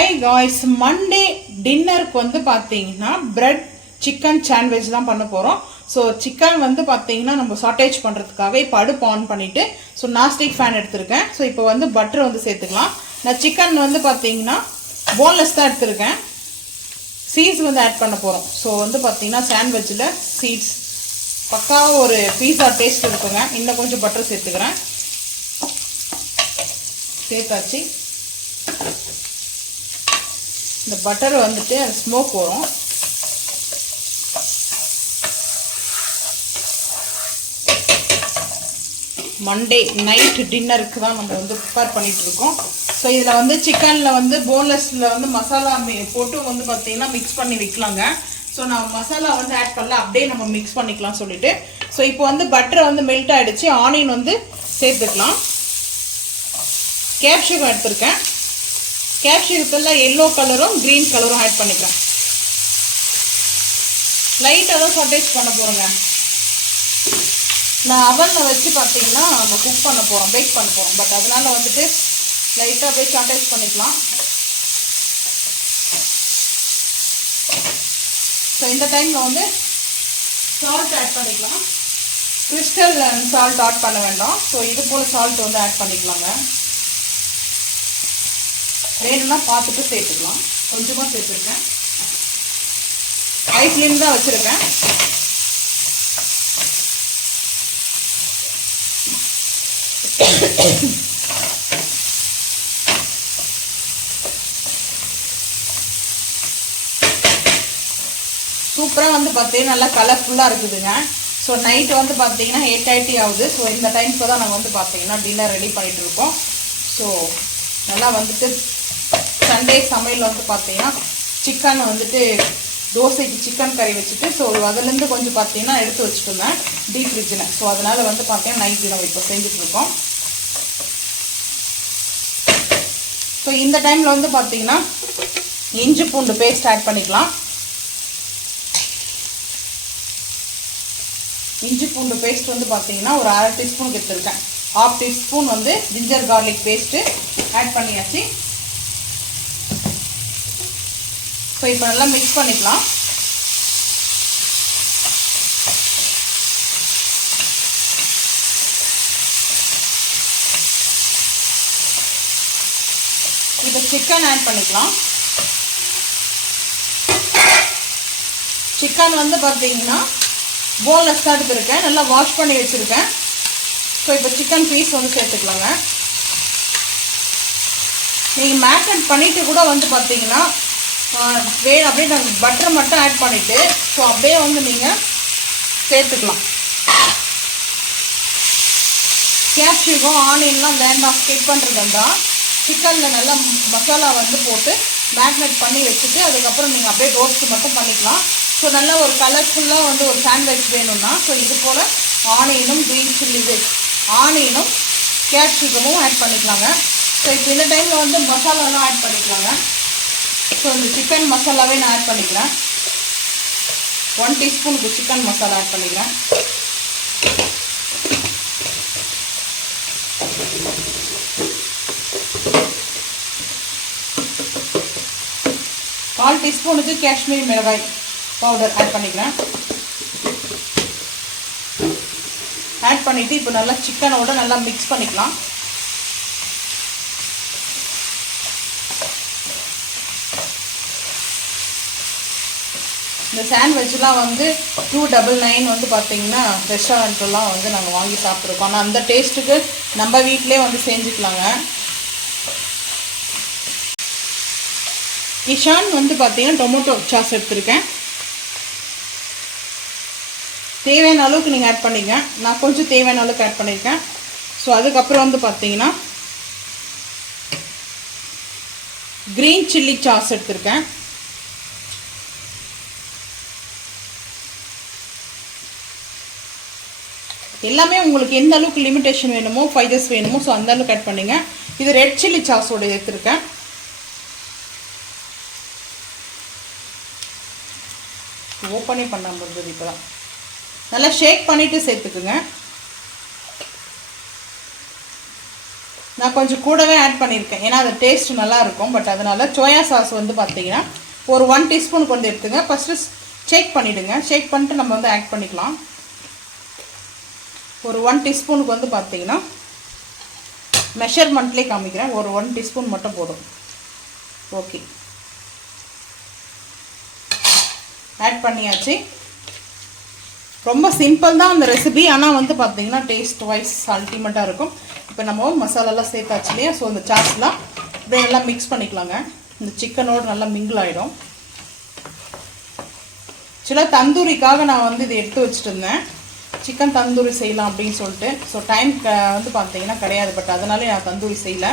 High guys, Monday டின்னருக்கு வந்து பார்த்தீங்கன்னா பிரெட் சிக்கன் சாண்ட்விச் தான் பண்ண போகிறோம். ஸோ சிக்கன் வந்து பார்த்தீங்கன்னா நம்ம சாட்டேஜ் பண்ணுறதுக்காக இப்போ அடுப்பு ஆன் பண்ணிவிட்டு ஸோ நாஸ்டிக் ஃபேன் எடுத்திருக்கேன். ஸோ இப்போ வந்து பட்டர் வந்து சேர்த்துக்கலாம். நான் சிக்கன் வந்து பார்த்தீங்கன்னா போன்லெஸ் தான் எடுத்திருக்கேன். சீட்ஸ் வந்து ஆட் பண்ண போகிறோம். ஸோ வந்து பார்த்தீங்கன்னா சாண்ட்விச்சில் சீட்ஸ் பக்காவாக ஒரு பீஸா டேஸ்ட் இருக்குங்க. இன்னும் கொஞ்சம் பட்டர் சேர்த்துக்கிறேன். சேர்த்தாச்சு. இந்த பட்டர் வந்துட்டு அது ஸ்மோக் வரும். மண்டே நைட் டின்னருக்கு தான் நம்ம வந்து ப்ரிப்பேர் பண்ணிட்டு இருக்கோம். ஸோ இதில் வந்து சிக்கனில் வந்து போன்லெஸ்ஸில் வந்து மசாலா போட்டு வந்து பார்த்தீங்கன்னா மிக்ஸ் பண்ணி வைக்கலாங்க. ஸோ நான் மசாலா வந்து ஆட் பண்ணல, அப்படியே நம்ம மிக்ஸ் பண்ணிக்கலாம் சொல்லிட்டு. ஸோ இப்போ வந்து பட்டர் வந்து மெல்ட் ஆகிடுச்சு. ஆனியன் வந்து சேர்த்துக்கலாம். கேப்சிகம் எடுத்திருக்கேன். கேப்சிகத்தில் எல்லோ கலரும் க்ரீன் கலரும் ஆட் பண்ணிக்கிறேன். லைட்டாக தான் சாட்டேஜ் பண்ண போகிறோங்க. நான் அவனில் வச்சு பார்த்தீங்கன்னா நம்ம குக் பண்ண போகிறோம், பேக் பண்ண போகிறோம். பட் அதனால் வந்துட்டு லைட்டாக அப்படியே சாட்டேஜ் பண்ணிக்கலாம். ஸோ இந்த டைமில் வந்து சால்ட் ஆட் பண்ணிக்கலாம். கிறிஸ்டல் சால்ட் ஆட் பண்ண வேண்டாம். ஸோ இது போல் சால்ட் வந்து ஆட் பண்ணிக்கலாங்க. வேணும்னா பார்த்துட்டு சேர்த்துக்கலாம். கொஞ்சமாக சேர்த்துருக்கேன். ஹை ஃப்ளேம் தான் வச்சுருக்கேன். சூப்பராக வந்து பார்த்தீங்கன்னா நல்லா கலர்ஃபுல்லாக இருக்குதுங்க. ஸோ நைட்டு வந்து பார்த்தீங்கன்னா 8:30 ஆகுது. ஸோ இந்த டைமுக்கு தான் நாங்கள் வந்து பார்த்தீங்கன்னா டின்னர் ரெடி பண்ணிகிட்டு இருக்கோம். ஸோ நல்லா வந்துட்டு சண்டே சமையல் வந்து பார்த்தீங்கன்னா சிக்கன் வந்துட்டு தோசைக்கு சிக்கன் கறி வச்சுட்டு ஸோ அதுலேருந்து கொஞ்சம் பார்த்தீங்கன்னா எடுத்து வச்சுக்கோங்க டீப் ஃப்ரிட்ஜில். ஸோ அதனால் வந்து பார்த்தீங்கன்னா நைட்டு நம்ம இப்போ செஞ்சுட்ருக்கோம். ஸோ இந்த டைமில் வந்து பார்த்தீங்கன்னா இஞ்சி பூண்டு பேஸ்ட் ஆட் பண்ணிக்கலாம். இஞ்சி பூண்டு பேஸ்ட் வந்து பார்த்தீங்கன்னா ஒரு 1/2 டீஸ்பூன் எடுத்துருக்கேன். 1/2 டீஸ்பூன் வந்து ஜிஞ்சர் கார்லிக் பேஸ்ட்டு ஆட் பண்ணியாச்சு. ஸோ இப்போ நல்லா மிக்ஸ் பண்ணிக்கலாம். இப்போ சிக்கன் ஆட் பண்ணிக்கலாம். சிக்கன் வந்து பார்த்தீங்கன்னா போன்லெஸ் தான் எடுத்துருக்கேன். நல்லா வாஷ் பண்ணி வச்சுருக்கேன். ஸோ இப்போ சிக்கன் பீஸ் வந்து சேர்த்துக்கலாங்க. நீங்கள் மேரினேட் பண்ணிவிட்டு கூட வந்து பார்த்தீங்கன்னா அப்படியே நாங்கள் பட்டர் மட்டும் ஆட் பண்ணிவிட்டு ஸோ அப்படியே வந்து நீங்கள் சேர்த்துக்கலாம். கேப்சிகம் ஆனியன்லாம் வேண்டாம், ஸ்கிப் பண்ணுறதுண்டா. சிக்கனில் நல்லா மசாலா வந்து போட்டு மேரினேட் பண்ணி வச்சுட்டு அதுக்கப்புறம் நீங்கள் அப்படியே ரோஸ்ட்டு மட்டும் பண்ணிக்கலாம். ஸோ நல்லா ஒரு கலர்ஃபுல்லாக வந்து ஒரு சாண்ட்விச் வேணும்னா ஸோ இது போல் ஆனியனும் க்ரீன் சில்லி ஆனியனும் கேப்சிகமும் ஆட் பண்ணிக்கலாங்க. ஸோ இப்போ இந்த டைமில் வந்து மசாலாலாம் ஆட் பண்ணிக்கலாங்க. ஸோ இந்த சிக்கன் மசாலாவே நான் ஆட் பண்ணிக்கிறேன். 1 டீஸ்பூனுக்கு சிக்கன் மசாலா ஆட் பண்ணிக்கிறேன். கால் டீஸ்பூனுக்கு காஷ்மீரி மிளகாய் பவுடர் ஆட் பண்ணிக்கிறேன். ஆட் பண்ணிவிட்டு இப்போ நல்லா சிக்கனோட நல்லா மிக்ஸ் பண்ணிக்கலாம். இந்த சாண்ட்விச்லாம் வந்து 299 வந்து பார்த்தீங்கன்னா ரெஸ்டாரண்ட்லாம் வந்து நாங்கள் வாங்கி சாப்பிட்ருக்கோம். ஆனால் அந்த டேஸ்ட்டுக்கு நம்ம வீட்டிலே வந்து செஞ்சுக்கலாங்க. கிஷான் வந்து பார்த்தீங்கன்னா டொமேட்டோ சாஸ் எடுத்துருக்கேன். தேவையான அளவுக்கு நீங்கள் ஆட் பண்ணிங்க. நான் கொஞ்சம் தேவையான அளவுக்கு ஆட் பண்ணியிருக்கேன். ஸோ அதுக்கப்புறம் வந்து பார்த்தீங்கன்னா க்ரீன் சில்லி சாஸ் எடுத்திருக்கேன். எல்லாமே உங்களுக்கு எந்த அளவுக்கு லிமிட்டேஷன் வேணுமோ, ஃபைதஸ் வேணுமோ ஸோ அந்த அளவுக்கு ஆட் பண்ணிங்க. இது ரெட் சில்லி சாஸோட எடுத்துருக்கேன். ஓப்பனே பண்ண முடிஞ்சது. இப்போ தான் நல்லா ஷேக் பண்ணிவிட்டு சேர்த்துக்குங்க. நான் கொஞ்சம் கூடவே ஆட் பண்ணியிருக்கேன், ஏன்னா அது டேஸ்ட் நல்லாயிருக்கும். பட் அதனால் சோயா சாஸ் வந்து பார்த்தீங்கன்னா ஒரு 1 டீஸ்பூன் கொண்டு எடுத்துங்க. ஃபஸ்ட்டு ஷேக் பண்ணிவிடுங்க. ஷேக் பண்ணிட்டு நம்ம வந்து ஆட் பண்ணிக்கலாம். ஒரு 1 டீஸ்பூனுக்கு வந்து பார்த்தீங்கன்னா மெஷர்மெண்ட்லேயே காமிக்கிறேன், ஒரு 1 டீஸ்பூன் மட்டும் போடும். ஓகே, ஆட் பண்ணியாச்சு. ரொம்ப சிம்பிள் தான் அந்த ரெசிபி, ஆனால் வந்து பார்த்தீங்கன்னா டேஸ்ட் வைஸ் அல்டிமேட்டாக இருக்கும். இப்போ நம்ம மசாலாலாம் சேர்த்தாச்சு இல்லையா? ஸோ அந்த சாஸ்லாம் இப்படியே நல்லா மிக்ஸ் பண்ணிக்கலாங்க. இந்த சிக்கனோடு நல்லா மிங்கிள் ஆகிடும். ஆக்சுவலாக தந்தூரிக்காக நான் வந்து இதை எடுத்து வச்சுட்டு இருந்தேன், சிக்கன் தந்தூரி செய்யலாம் அப்படின்னு சொல்லிட்டு. ஸோ டைம் வந்து பார்த்தீங்கன்னா கிடையாது, பட் அதனாலே நான் தந்தூரி செய்யலை.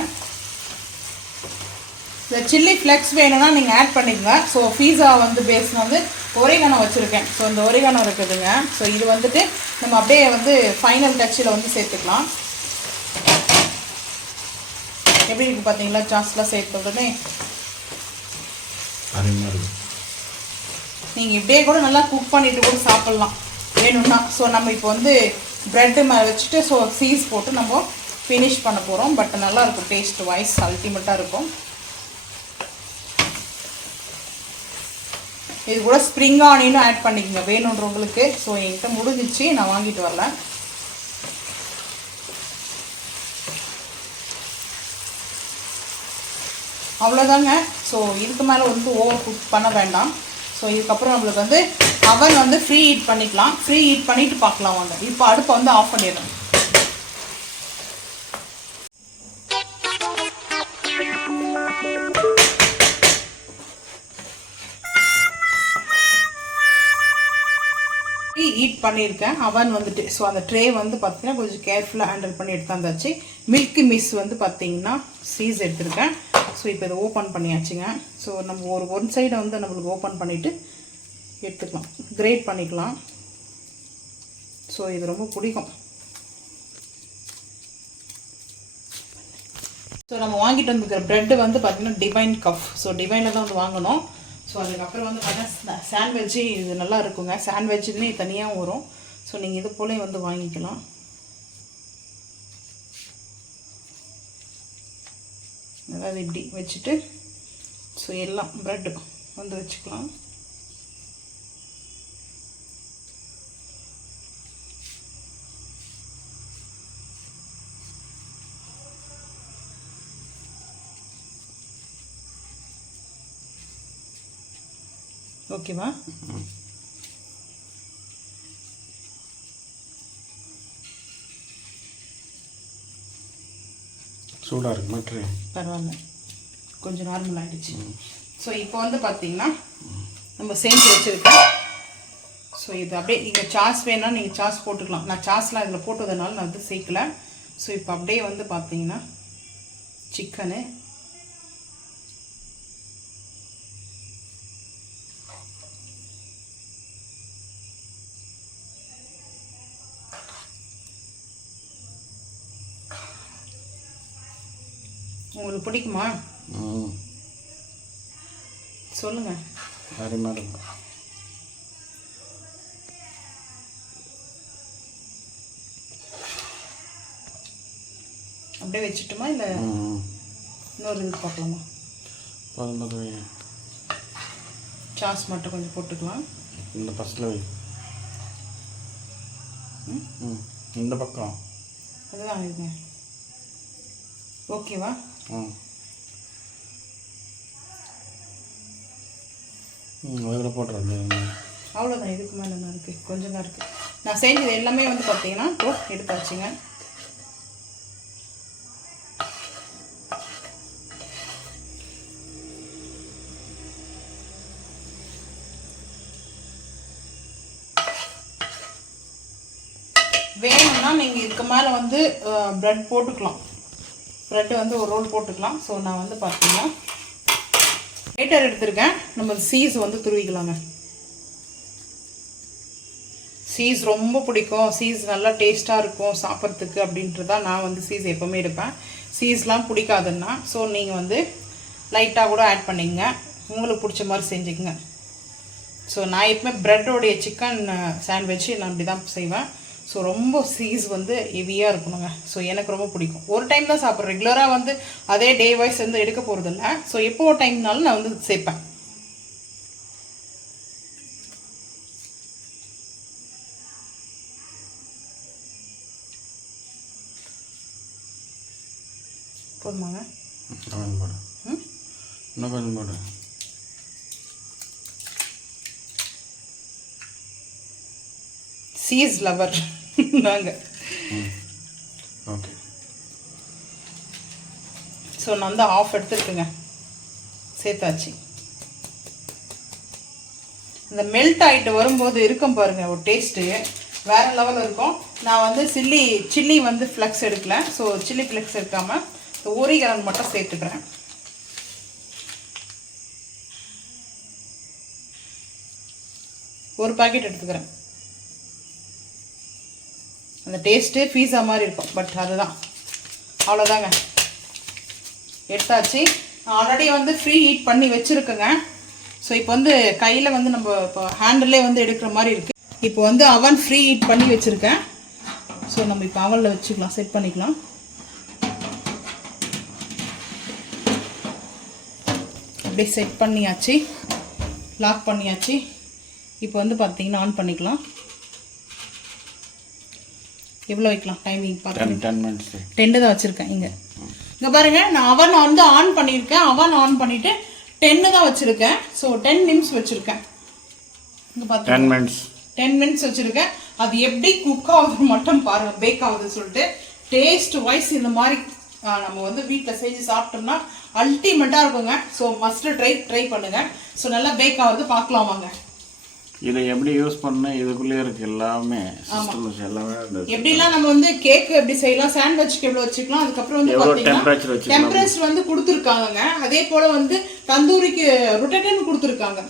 இந்த சில்லி ஃப்ளெக்ஸ் வேணும்னா நீங்கள் ஆட் பண்ணிக்கோங்க. ஸோ பீஸா வந்து பேஸ் வந்து ஒரிகானோ வச்சுருக்கேன். ஸோ இந்த ஒரிகானோ இருக்குதுங்க. ஸோ இது வந்துட்டு நம்ம அப்படியே வந்து ஃபைனல் டச்சில் வந்து சேர்த்துக்கலாம். எப்படி இருக்குது பார்த்தீங்களா? சாஸ்லாம் சேர்த்த உடனே நீங்கள் இப்படியே கூட நல்லா குக் பண்ணிவிட்டு கூட சாப்பிட்லாம் வேணும்னா. ஸோ நம்ம இப்போ வந்து ப்ரெட்டு மேலே வச்சுட்டு ஸோ சீஸ் போட்டு நம்ம ஃபினிஷ் பண்ண போகிறோம். பட் நல்லாயிருக்கும், டேஸ்ட் வைஸ் அல்டிமேட்டாக இருக்கும். இது கூட ஸ்ப்ரிங் ஆனியனும் ஆட் பண்ணிக்கோங்க வேணுன்றவங்களுக்கு. ஸோ என்கிட்ட முடிஞ்சிச்சு, நான் வாங்கிட்டு வரல. அவ்வளோதாங்க. ஸோ இதுக்கு மேலே வந்து ஓவர் குக் பண்ண வேண்டாம். ஸோ இதுக்கப்புறம் நம்மளுக்கு வந்து அவன் வந்து ஃப்ரீ ஹீட் பண்ணிக்கலாம். ஃப்ரீ ஹீட் பண்ணிவிட்டு பார்க்கலாம் வாங்க. இப்போ அடுப்பை வந்து ஆஃப் பண்ணிடுறேன். ஹீட் பண்ணியிருக்கேன் அவன் வந்துட்டு. ஸோ அந்த ட்ரே வந்து பார்த்தீங்கன்னா கொஞ்சம் கேர்ஃபுல்லாக ஹேண்டில் பண்ணி எடுத்தாந்தாச்சு. மில்க் மிஸ் வந்து பார்த்தீங்கன்னா சீஸ் எடுத்திருக்கேன். ஸோ இப்போ இதை ஓப்பன் பண்ணியாச்சுங்க. ஸோ நம்ம ஒன் சைடை வந்து நம்மளுக்கு ஓப்பன் பண்ணிவிட்டு எடுத்துக்கலாம், கிரேட் பண்ணிக்கலாம். ஸோ இது ரொம்ப பிடிக்கும். ஸோ நம்ம வாங்கிட்டு வந்துருக்கிற ப்ரெட்டு வந்து பார்த்தீங்கன்னா டிவைன் கஃப். ஸோ டிவைனில் தான் வந்து வாங்கணும். ஸோ அதுக்கப்புறம் வந்து பார்த்தீங்கன்னா சாண்ட்விட்ஜு இது நல்லா இருக்குங்க. சாண்ட்விட்ஜுன்னே தனியாக வரும். ஸோ நீங்கள் இது போலே வந்து வாங்கிக்கலாம். அதாவது இப்படி வச்சுட்டு ஸோ எல்லாம் ப்ரெட்டு வந்து வச்சுக்கலாம். ஓகேவா? சூடாக இருக்கு மாற்று பரவாயில்ல, கொஞ்சம் நார்மல் ஆகிடுச்சு. ஸோ இப்போ வந்து பார்த்தீங்கன்னா நம்ம செஞ்சு வச்சுருக்கோம். ஸோ இது அப்படியே நீங்கள் சாஸ் வேணால் நீங்கள் சாஸ் போட்டுக்கலாம். நான் சாஸ்லாம் இதில் போட்டதுனால நான் வந்து சேர்க்கல. ஸோ இப்போ அப்படியே வந்து பார்த்தீங்கன்னா சிக்கனு உங்களுக்கு பிடிக்குமா? சொல்லுங்க. அப்படியே வச்சுட்டுமா இல்லை இன்னொரு இது பார்க்கலாமா? சாஸ் மட்டும் கொஞ்சம் போட்டுக்கலாம். இந்த ஃபஸ்ட்டில் வை, இந்த பக்கம் அதுதான் இதுங்க. ஓகேவா? அதில் போட்டுறேன். அவ்வளோதான், இதுக்கு மேலே என்ன இருக்குது? கொஞ்சம் தான் இருக்குது. நான் செஞ்சது எல்லாமே வந்து பார்த்தீங்கன்னா எடுத்தாச்சுங்க. வேணும்னா நீங்கள் இதுக்கு மேலே வந்து ப்ரெட் போட்டுக்கலாம். ப்ரெட்டு வந்து ஒரு ரோல் போட்டுக்கலாம். ஸோ நான் வந்து பார்த்தீங்கன்னா கிரேட்டர் எடுத்திருக்கேன். நம்ம சீஸ் வந்து துருவிக்கலாங்க. சீஸ் ரொம்ப பிடிக்கும், சீஸ் நல்லா டேஸ்ட்டாக இருக்கும் சாப்பிட்றதுக்கு அப்படின்றதான் நான் வந்து சீஸ் எப்போவுமே எடுப்பேன். சீஸ்லாம் பிடிக்காதுன்னா ஸோ நீங்கள் வந்து லைட்டாக கூட ஆட் பண்ணிங்க, உங்களுக்கு பிடிச்ச மாதிரி செஞ்சுக்கங்க. ஸோ நான் எப்பவுமே ப்ரெட்டோடைய சிக்கன் சாண்ட்விட்ச் நான் அப்படி தான் செய்வேன். ஸோ ரொம்ப சீஸ் வந்து ஹெவியாக இருக்கணுங்க. ஸோ எனக்கு ரொம்ப பிடிக்கும். ஒரு டைம் தான் சாப்பிட்றேன், ரெகுலராக வந்து அதே டே வைஸ் வந்து எடுக்க போகிறதில்ல. ஸோ எப்போ ஒரு டைம்னாலும் நான் வந்து சேர்ப்பேன். போதுமாங்க? இன்னும் போடு, இன்னும் கொஞ்சம் போடு. சீஸ் லவர் நாங்கள். ஓகே. ஸோ நான் வந்து ஆஃப் எடுத்துருக்குங்க, சேர்த்தாச்சு. இந்த மெல்ட் ஆகிட்டு வரும்போது இருக்கும் பாருங்கள் ஒரு டேஸ்ட்டு வேறு லெவலில் இருக்கும். நான் வந்து சில்லி வந்து ஃப்ளெக்ஸ் எடுக்கல. ஸோ சில்லி ஃப்ளெக்ஸ் எடுக்காமல் ஓரிகரன் மட்டும் சேர்த்துக்கிறேன். ஒரு பாக்கெட் எடுத்துக்கிறேன். அந்த டேஸ்ட்டு பீஸா மாதிரி இருக்கும், பட் அதுதான். அவ்வளோதாங்க, எடுத்தாச்சு. நான் ஆல்ரெடி வந்து ஃப்ரீ ஹீட் பண்ணி வச்சுருக்கேங்க. ஸோ இப்போ வந்து கையில் வந்து நம்ம இப்போ ஹேண்டிலே வந்து எடுக்கிற மாதிரி இருக்குது. இப்போ வந்து அவன் ஃப்ரீ ஹீட் பண்ணி வச்சுருக்கேன். ஸோ நம்ம இப்போ அவனில் வச்சுக்கலாம், செட் பண்ணிக்கலாம். அப்படியே செட் பண்ணியாச்சு, லாக் பண்ணியாச்சு. இப்போ வந்து பார்த்தீங்கன்னா ஆன் பண்ணிக்கலாம். எவ்வளோ வைக்கலாம் டைமிங் பார்த்து? 10 minutes. 10 தான் வச்சுருக்கேன். இங்கே பாருங்கள், நான் அவன் வந்து ஆன் பண்ணியிருக்கேன். அவன் ஆன் பண்ணிவிட்டு 10 தான் வச்சுருக்கேன். ஸோ 10 நிமிஷம் வச்சுருக்கேன். இங்கே பார்த்து 10 minutes. 10 minutes வச்சுருக்கேன். அது எப்படி குக் ஆகுதுன்னு மட்டும் பாருங்கள், பேக் ஆகுதுன்னு சொல்லிட்டு. டேஸ்ட் வைஸ் இந்த மாதிரி நம்ம வந்து வீட்டில் செஞ்சு சாப்பிட்டோம்னா அல்டிமேட்டாக இருக்குங்க. ஸோ மஸ்ட் ட்ரை பண்ணுங்கள். ஸோ நல்லா பேக் ஆகுது, பார்க்கலாம் வாங்க. இதை எப்படி யூஸ் பண்ண, இதுக்குள்ளே இருக்கு எல்லாமே, சிஸ்டம்ஸ் எல்லாமே. எப்படிலாம் நம்ம வந்து கேக் எப்படி செய்யலாம், சாண்ட்விச்க்கு எவ்வளோ வச்சுக்கலாம், அதுக்கப்புறம் வந்து பார்த்தீங்கன்னா டெம்பரேச்சர் வந்து கொடுத்துருக்காங்க. அதே போல் வந்து தந்தூரிக்கு ரொட்டேட்டன் கொடுத்துருக்காங்க.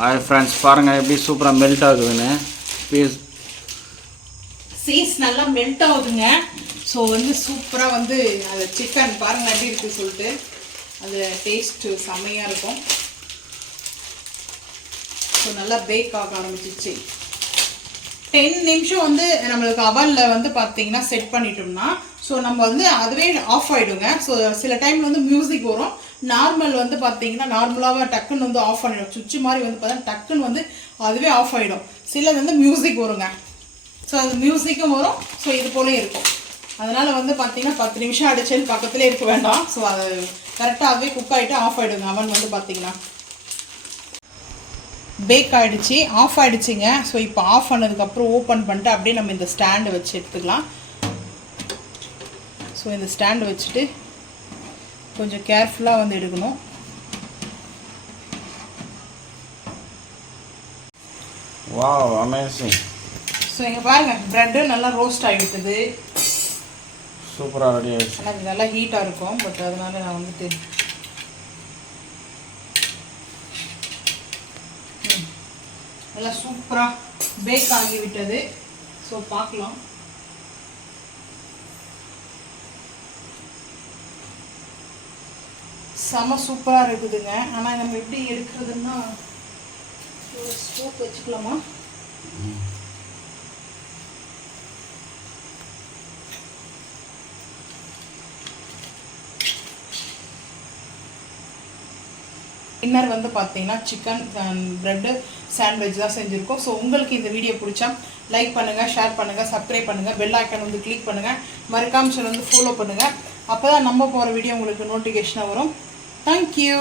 ஹாய் ஃப்ரெண்ட்ஸ், பாருங்கள் எப்படி சூப்பராக மெல்ட் ஆகுதுன்னு. சீஸ் நல்லா மெல்ட் ஆகுதுங்க. ஸோ வந்து சூப்பராக வந்து அது சிக்கன் பாருங்கள் எப்படி இருக்குது சொல்லிட்டு, அது டேஸ்ட்டு செம்மையாக இருக்கும். ஸோ நல்லா பேக் ஆக ஆரம்பிச்சிச்சு. 10 நிமிஷம் வந்து நம்மளுக்கு அவனில் வந்து பார்த்தீங்கன்னா செட் பண்ணிட்டோம்னா ஸோ நம்ம வந்து அதுவே ஆஃப் ஆகிடுங்க. ஸோ சில டைம் வந்து மியூசிக் வரும். நார்மல் வந்து பார்த்தீங்கன்னா நார்மலாக டக்குன்னு வந்து ஆஃப் பண்ணிடும். சுவிட்சு மாதிரி வந்து பார்த்தா டக்குன்னு வந்து அதுவே ஆஃப் ஆகிடும். சிலது வந்து மியூசிக் வருங்க. ஸோ அது மியூசிக்கும் வரும். ஸோ இது போலே இருக்கும். அதனால் வந்து பார்த்தீங்கன்னா 10 நிமிஷம் அடிச்சேன்னு பக்கத்துலேயே இருக்க வேண்டாம். ஸோ அது கரெக்டாகவே குக் ஆகிட்டு ஆஃப் ஆகிடுங்க. அவன் வந்து பார்த்தீங்கன்னா பேக் ஆகிடுச்சு, ஆஃப் ஆகிடுச்சிங்க. ஸோ இப்போ ஆஃப் பண்ணதுக்கப்புறம் ஓப்பன் பண்ணிட்டு அப்படியே நம்ம இந்த ஸ்டாண்டு வச்சு எடுத்துக்கலாம். ஸோ இந்த ஸ்டாண்டு வச்சுட்டு கொஞ்சம் கேர்ஃபுல்லாக வந்து எடுக்கணும். Wow, amazing. ஸோ இங்கே பாருங்கள், ப்ரெட்டு நல்லா ரோஸ்ட் ஆகிடுது, சூப்பராக ரெடி ஆகிடுச்சு. ஆனால் இது நல்லா ஹீட்டாக இருக்கும். பட் அதனால நான் வந்துட்டு நல்லா சூப்பராக பேக் ஆகிவிட்டது. ஸோ பார்க்கலாம். செம சூப்பராக இருக்குதுங்க. ஆனால் நம்ம எப்படி எடுக்கிறதுன்னா ஒரு ஸ்பூக் வச்சுக்கலாமா? டின்னர் வந்து பார்த்தீங்கன்னா சிக்கன் ப்ரெட்டு சாண்ட்விச் தான் செஞ்சுருக்கோம். ஸோ உங்களுக்கு இந்த வீடியோ பிடிச்சா லைக் பண்ணுங்கள், ஷேர் பண்ணுங்கள், சப்ஸ்கிரைப் பண்ணுங்கள், பெல் ஐக்கான் வந்து கிளிக் பண்ணுங்கள், மறக்காம சேனல் வந்து ஃபாலோ பண்ணுங்கள். அப்போ தான் நம்ம போகிற வீடியோ உங்களுக்கு நோட்டிஃபிகேஷனாக வரும். தேங்க்யூ.